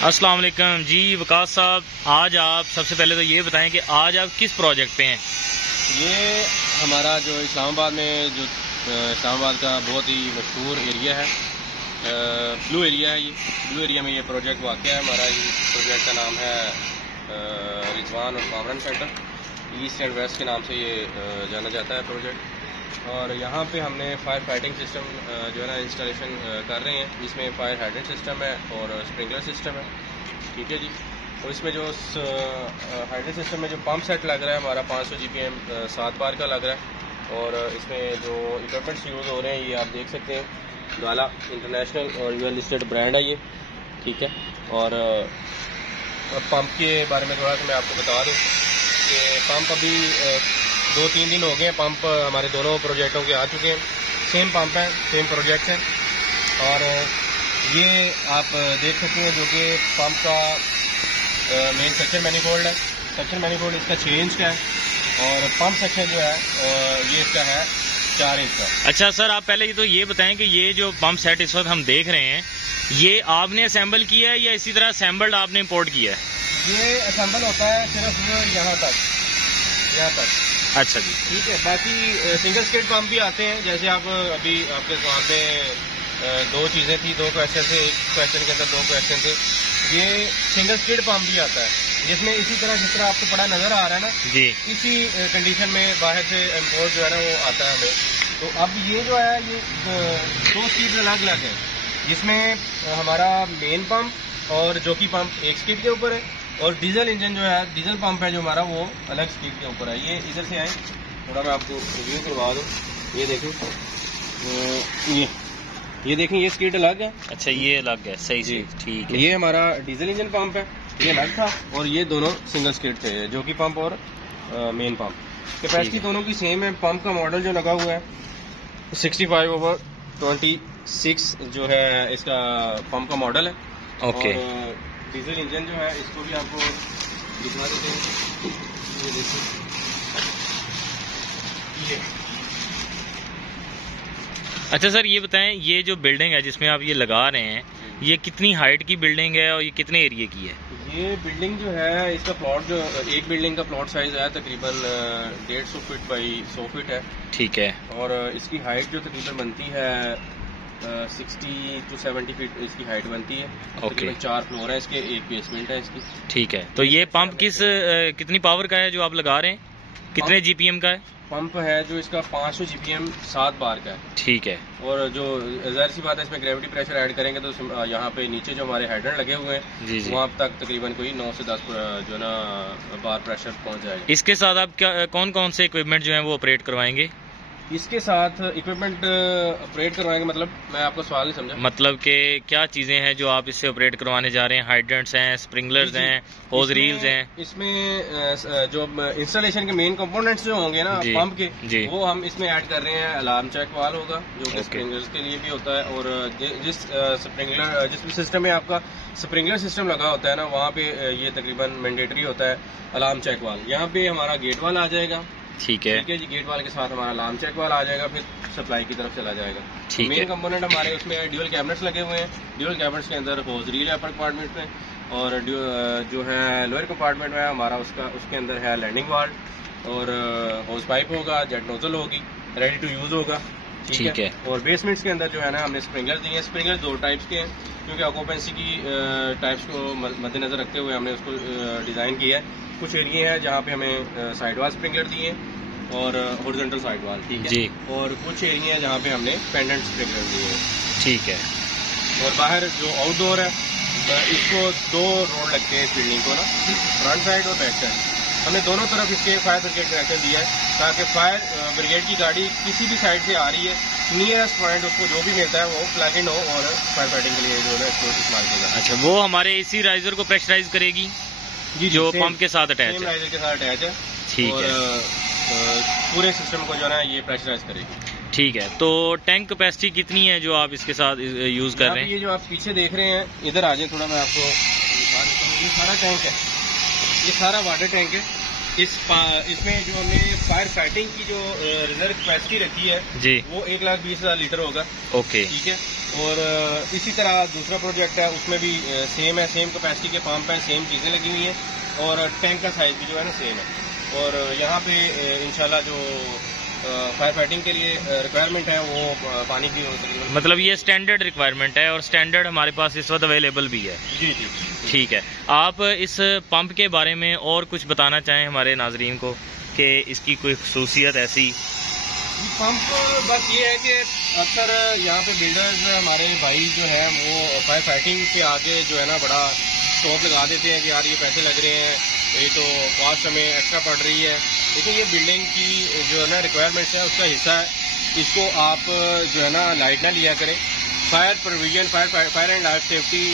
अस्सलाम वालेकुम जी वकास साहब, आज आप सबसे पहले तो ये बताएं कि आज आप किस प्रोजेक्ट पे हैं। ये हमारा जो इस्लामाबाद में जो इस्लामाबाद का बहुत ही मशहूर एरिया है, ब्लू एरिया है। ये ब्लू एरिया में ये प्रोजेक्ट वाक़या है। हमारा ये प्रोजेक्ट का नाम है रिजवान और Kamran centre, East and West के नाम से ये जाना जाता है प्रोजेक्ट। और यहाँ पे हमने फायर फाइटिंग सिस्टम जो है ना इंस्टॉलेशन कर रहे हैं, जिसमें फायर हाइड्रेंट सिस्टम है और स्प्रिंकलर सिस्टम है। ठीक है जी। और इसमें जो हाइड्रेंट सिस्टम में जो पंप सेट लग रहा है हमारा 500 GPM 7 बार का लग रहा है। और इसमें जो इक्विपमेंट्स यूज़ हो रहे हैं ये आप देख सकते हैं, गाला इंटरनेशनल और यूएल लिस्टेड ब्रांड है ये। ठीक है। और पंप के बारे में थोड़ा सा मैं आपको बता दूँ कि पंप अभी 2-3 दिन हो गए हैं। पंप हमारे दोनों प्रोजेक्टों के आ चुके हैं। सेम पंप हैं, सेम प्रोजेक्ट हैं। और ये आप देख सकते हैं जो कि पंप का मेन सेक्शन मैनिफोल्ड है। सेक्शन मैनिफोल्ड इसका 6 इंच का है और पंप सेक्शन जो है ये इसका है 4 इंच का। अच्छा सर, आप पहले तो ये बताएं कि ये जो पंप सेट इस वक्त हम देख रहे हैं ये आपने असेंबल किया है या इसी तरह असेंबल्ड आपने इंपोर्ट किया है? ये असेंबल होता है सिर्फ यहाँ तक। अच्छा जी, ठीक है। बाकी सिंगल स्किड पंप भी आते हैं, जैसे आप अभी आपके सवाल में 2 चीज़ें थी, 2 क्वेश्चन थे, एक क्वेश्चन के अंदर 2 क्वेश्चन थे। ये सिंगल स्किड पंप भी आता है, जिसमें इसी तरह जिस तरह आपको पड़ा नज़र आ रहा है ना जी, इसी कंडीशन में बाहर से इम्पोर्ट जो है ना वो आता है हमें। तो अब ये जो है ये 2 स्किड अलग अलग है, जिसमें हमारा मेन पंप और जोकी पंप एक स्किड के ऊपर है और डीजल इंजन जो है, डीजल पंप है जो हमारा वो अलग स्पीड के ऊपर है। ये इधर से आए, थोड़ा मैं आपको रिव्यू करवा दूँ। ये देखें, ये देखें, ये स्पीड अलग है। अच्छा ये अलग है, सही से, ठीक है। ये हमारा डीजल इंजन पंप है, ये अलग था। और ये दोनों सिंगल स्किड थे, जो कि पंप और मेन पंप। कैपेसिटी दोनों की सेम है। पंप का मॉडल जो लगा हुआ है 65/26 जो है इसका पंप का मॉडल है। ओके। डीजल इंजन जो है इसको भी आपको दिखा देते हैं। ये देखिए, ये अच्छा सर ये बताएं, ये जो बिल्डिंग है जिसमें आप ये लगा रहे हैं ये कितनी हाइट की बिल्डिंग है और ये कितने एरिया की है? ये बिल्डिंग जो है इसका प्लॉट जो एक बिल्डिंग का प्लॉट साइज है तकरीबन 150 फीट बाई 100 फीट है। ठीक है। और इसकी हाइट जो तकरीबन बनती है 60 to 70 फीट इसकी हाइट बनती है। ओके। 4 फ्लोर है इसके, एक बेसमेंट है इसकी। ठीक है। तो ये पंप कितनी पावर का है जो आप लगा रहे हैं, कितने GPM का है? पंप है जो इसका 500 GPM 7 बार का है। ठीक है। और जो जाहिर सी बात है इसमें ग्रेविटी प्रेशर ऐड करेंगे तो यहाँ पे नीचे जो हमारे हाइड्रेंट लगे हुए हैं जी जी, वहाँ तक तकरीबन कोई 9 से 10 जो ना बार प्रेशर पहुँच जाएगा। इसके साथ आप क्या कौन कौन से इक्विपमेंट जो हैं वो ऑपरेट करवाएंगे? इसके साथ इक्विपमेंट ऑपरेट करवाएंगे, मतलब मैं आपको सवाल नहीं समझा। मतलब कि क्या चीजें हैं जो आप इससे ऑपरेट करवाने जा रहे हैं? हाइड्रेंट्स हैं, स्प्रिंकलर्स हैं, होज रील्स हैं? इसमें जो इंस्टॉलेशन के मेन कंपोनेंट्स जो होंगे ना पंप के जी, वो हम इसमें ऐड कर रहे हैं। अलार्म चेक वाल होगा जो कि स्प्रिंकलर्स के लिए भी होता है। और जिस सिस्टम में आपका स्प्रिंकलर सिस्टम लगा होता है ना वहाँ पे ये तकरीबन मैंडेटरी होता है अलार्म चेक वाल। यहाँ पे हमारा गेट वाल आ जाएगा। ठीक है। ठीक है जी। गेट वाल के साथ हमारा अलार्म चेक वाल आ जाएगा, फिर सप्लाई की तरफ चला जाएगा। ठीक है। मेन कंपोनेंट हमारे उसमें ड्यूअल कैबिनेट्स लगे हुए हैं। ड्यूअल कैबिनेट्स के अंदर होज रील है अपर कंपार्टमेंट में, और जो है लोअर कंपार्टमेंट में हमारा उसके अंदर है लैंडिंग वाल्व और होज पाइप होगा, जेट नोजल होगी, रेडी टू यूज होगा। ठीक है। और बेसमेंट्स के अंदर जो है ना हमने स्प्रिंकलर दिए हैं। स्प्रिंकलर 2 टाइप्स के हैं, क्योंकि ऑक्यूपेंसी की टाइप्स को मद्देनजर रखते हुए हमने उसको डिज़ाइन किया है। कुछ एरिया है जहाँ पे हमें साइड वाल स्प्रिंकलर दिए हैं और हॉरिजॉन्टल साइड वाल। ठीक है जी। और कुछ एरिया है जहाँ पे हमने पेंडेंट स्प्रिंकलर दिए हैं। ठीक है। और बाहर जो आउटडोर है इसको 2 रोड लगते हैं इस बिल्डिंग को ना, फ्रंट साइड और बैक साइड। हमने दोनों तरफ इसके फायर ब्रिगेड कनेक्शन दिया है ताकि फायर ब्रिगेड की गाड़ी किसी भी साइड से आ रही है, नियरेस्ट पॉइंट उसको जो भी मिलता है वो प्लग इन हो और फायर फाइटिंग के लिए जो है इसको इस्तेमाल किया। अच्छा, वो हमारे AC राइजर को प्रेशराइज करेगी जी, जो पंप के साथ अटैच है? राइजर के साथ अटैच है। ठीक है। पूरे सिस्टम को जो है ये प्रेशराइज करेगी। ठीक है। तो टैंक कैपेसिटी कितनी है जो आप इसके साथ यूज कर रहे हैं? ये जो आप पीछे देख रहे हैं, इधर आ जाए थोड़ा, मैं आपको दिखा देता हूँ। ये सारा टैंक है, ये सारा वाटर टैंक है। इसमें जो हमने फायर फाइटिंग की जो रिजर्व कैपेसिटी रखी है जी, वो 1,20,000 लीटर होगा। ओके। ठीक है। और इसी तरह दूसरा प्रोजेक्ट है, उसमें भी सेम है, सेम कैपेसिटी के पंप है, सेम चीज़ें लगी हुई हैं और टैंक का साइज भी जो है ना सेम है। और यहाँ पे इंशाल्लाह जो फायर फाइटिंग के लिए रिक्वायरमेंट है वो पानी की, मतलब ये स्टैंडर्ड रिक्वायरमेंट है और स्टैंडर्ड हमारे पास इस वक्त अवेलेबल भी है। जी जी ठीक है। आप इस पंप के बारे में और कुछ बताना चाहें हमारे नाजरीन को कि इसकी कोई खसूसियत ऐसी? पंप बस ये है कि अक्सर यहाँ पे बिल्डर्स हमारे भाई जो है वो फायर फाइटिंग के आगे जो है ना बड़ा स्टॉप लगा देते हैं कि यार ये पैसे लग रहे हैं, ये तो कॉस्ट हमें एक्स्ट्रा पड़ रही है। लेकिन ये बिल्डिंग की जो है ना रिक्वायरमेंट्स है उसका हिस्सा है, इसको आप जो है ना लाइट ना लिया करें। Fire provision, fire and life safety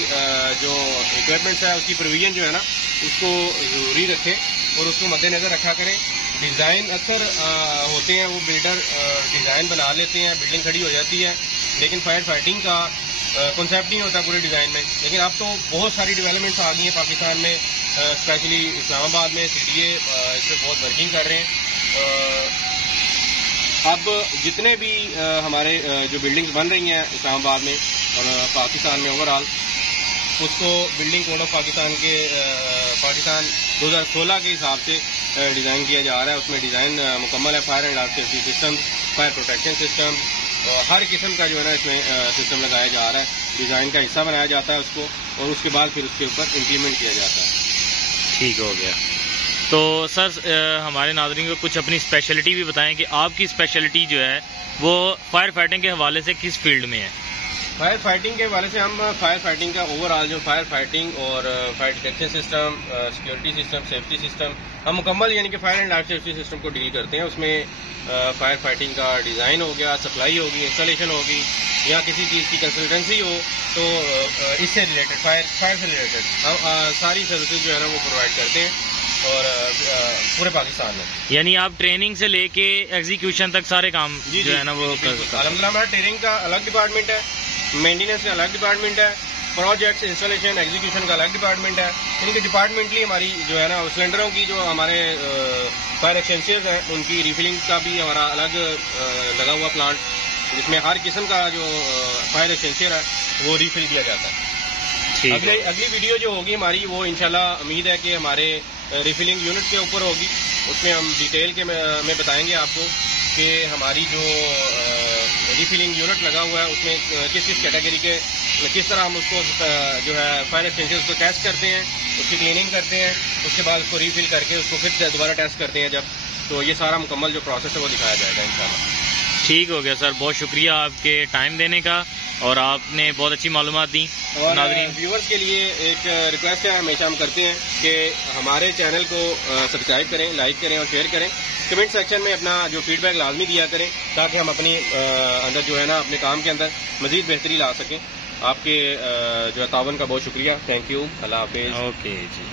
जो इक्विपमेंट्स है उसकी प्रोविजन जो है ना उसको ज़रूरी रखें और उसको मद्देनज़र रखा करें। डिज़ाइन अक्सर होते हैं वो बिल्डर डिज़ाइन बना लेते हैं, बिल्डिंग खड़ी हो जाती है, लेकिन फायर फाइटिंग का कॉन्सेप्ट नहीं होता पूरे डिज़ाइन में। लेकिन अब तो बहुत सारी डेवलपमेंट्स आ गई हैं पाकिस्तान में, स्पेशली इस्लामाबाद में CDA इस पर बहुत वर्किंग कर रहे हैं। अब जितने भी हमारे जो बिल्डिंग्स बन रही हैं इस्लामाबाद में और पाकिस्तान में ओवरऑल, उसको बिल्डिंग कोड ऑफ पाकिस्तान के पाकिस्तान 2016 के हिसाब से डिज़ाइन किया जा रहा है। उसमें डिज़ाइन मुकम्मल है, fire and life safety system, fire protection system, हर किस्म का जो है ना इसमें सिस्टम लगाया जा रहा है। डिज़ाइन का हिस्सा बनाया जाता है उसको और उसके बाद फिर उसके ऊपर इम्प्लीमेंट किया जाता है। ठीक हो गया। तो सर हमारे नाज़रीन को कुछ अपनी स्पेशलिटी भी बताएं कि आपकी स्पेशलिटी जो है वो फायर फाइटिंग के हवाले से किस फील्ड में है? फायर फाइटिंग के हवाले से हम फायर फाइटिंग का ओवरऑल जो फायर फाइटिंग और fire detection system, security system, safety system, हम मुकम्मल यानी कि fire and life safety system को डील करते हैं। उसमें फायर फाइटिंग का डिज़ाइन हो गया, सप्लाई होगी, इंस्टॉलेशन होगी, या किसी चीज़ की कंसल्टेंसी हो तो इससे रिलेटेड फायर से रिलेटेड हम सारी सर्विसेज जो है ना वो प्रोवाइड करते हैं और पूरे पाकिस्तान में। यानी आप ट्रेनिंग से लेके एग्जीक्यूशन तक सारे काम जो है ना वो अल्हम्दुलिल्लाह हमारा ट्रेनिंग का अलग डिपार्टमेंट है, मेंटेनेंस का अलग डिपार्टमेंट है, प्रोजेक्ट्स, इंस्टॉलेशन, एग्जीक्यूशन का अलग डिपार्टमेंट है। यानी कि डिपार्टमेंटली हमारी जो है ना सिलेंडरों की जो हमारे फायर एक्सटेंशर्स हैं उनकी रिफिलिंग का भी हमारा अलग लगा हुआ प्लांट, जिसमें हर किस्म का जो फायर एक्सटेंशर है वो रिफिल किया जाता है। अगली वीडियो जो होगी हमारी वो इंशाल्लाह उम्मीद है कि हमारे रिफिलिंग यूनिट के ऊपर होगी। उसमें हम डिटेल के में बताएंगे आपको कि हमारी जो रिफिलिंग यूनिट लगा हुआ है उसमें किस किस कैटेगरी के, किस तरह हम उसको जो है फायर एक्सटेंशर्स को टेस्ट करते हैं, उसकी क्लीनिंग करते हैं, उसके बाद उसको रिफिल करके उसको फिर दोबारा टेस्ट करते हैं जब, तो ये सारा मुकम्मल जो प्रोसेस है वो दिखाया जाएगा इंशाल्लाह। ठीक हो गया सर, बहुत शुक्रिया आपके टाइम देने का और आपने बहुत अच्छी मालूमात दी। और नाज़रीन व्यूवर्स के लिए एक रिक्वेस्ट है, हमेशा हम करते हैं कि हमारे चैनल को सब्सक्राइब करें, लाइक करें और शेयर करें। कमेंट सेक्शन में अपना जो फीडबैक लाजमी दिया करें ताकि हम अपनी अंदर जो है ना अपने काम के अंदर मज़ीद बेहतरी ला सकें। आपके जो है तावन का बहुत शुक्रिया, थैंक यू, अल्लाह हाफिज़। ओके जी।